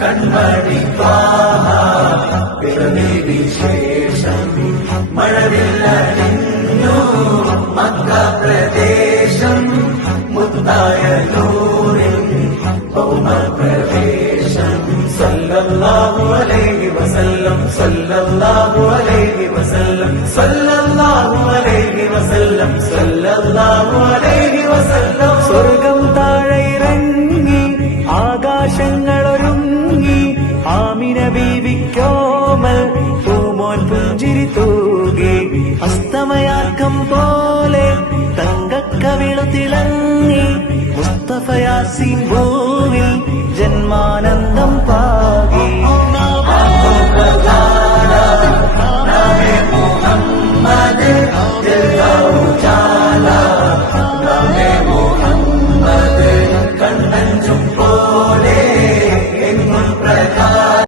കൺമണി ത്വാഹ പിറവി വിശേഷം മഴവില്ലു മക്ക പ്രദേശം മുത്തായ നൂറിൻ ഭൗമപ്രവേശം സല്ലല്ലാഹു അലൈഹി വസല്ലം സല്ലല്ലാഹു അലൈഹി വസല്ലം സല്ലല്ലാഹു അലൈഹി വസല്ലം സല്ലല്ലാഹു അലൈഹി വസല്ലം. സ്വർഗം താഴെ ഇറങ്ങി ആകാശങ്ങളൊരുങ്ങി ആമിന ബീവിക്കോമൽ പൂമോൻ പുഞ്ചിരി തൂകി അസ്തമയാക്കം പോ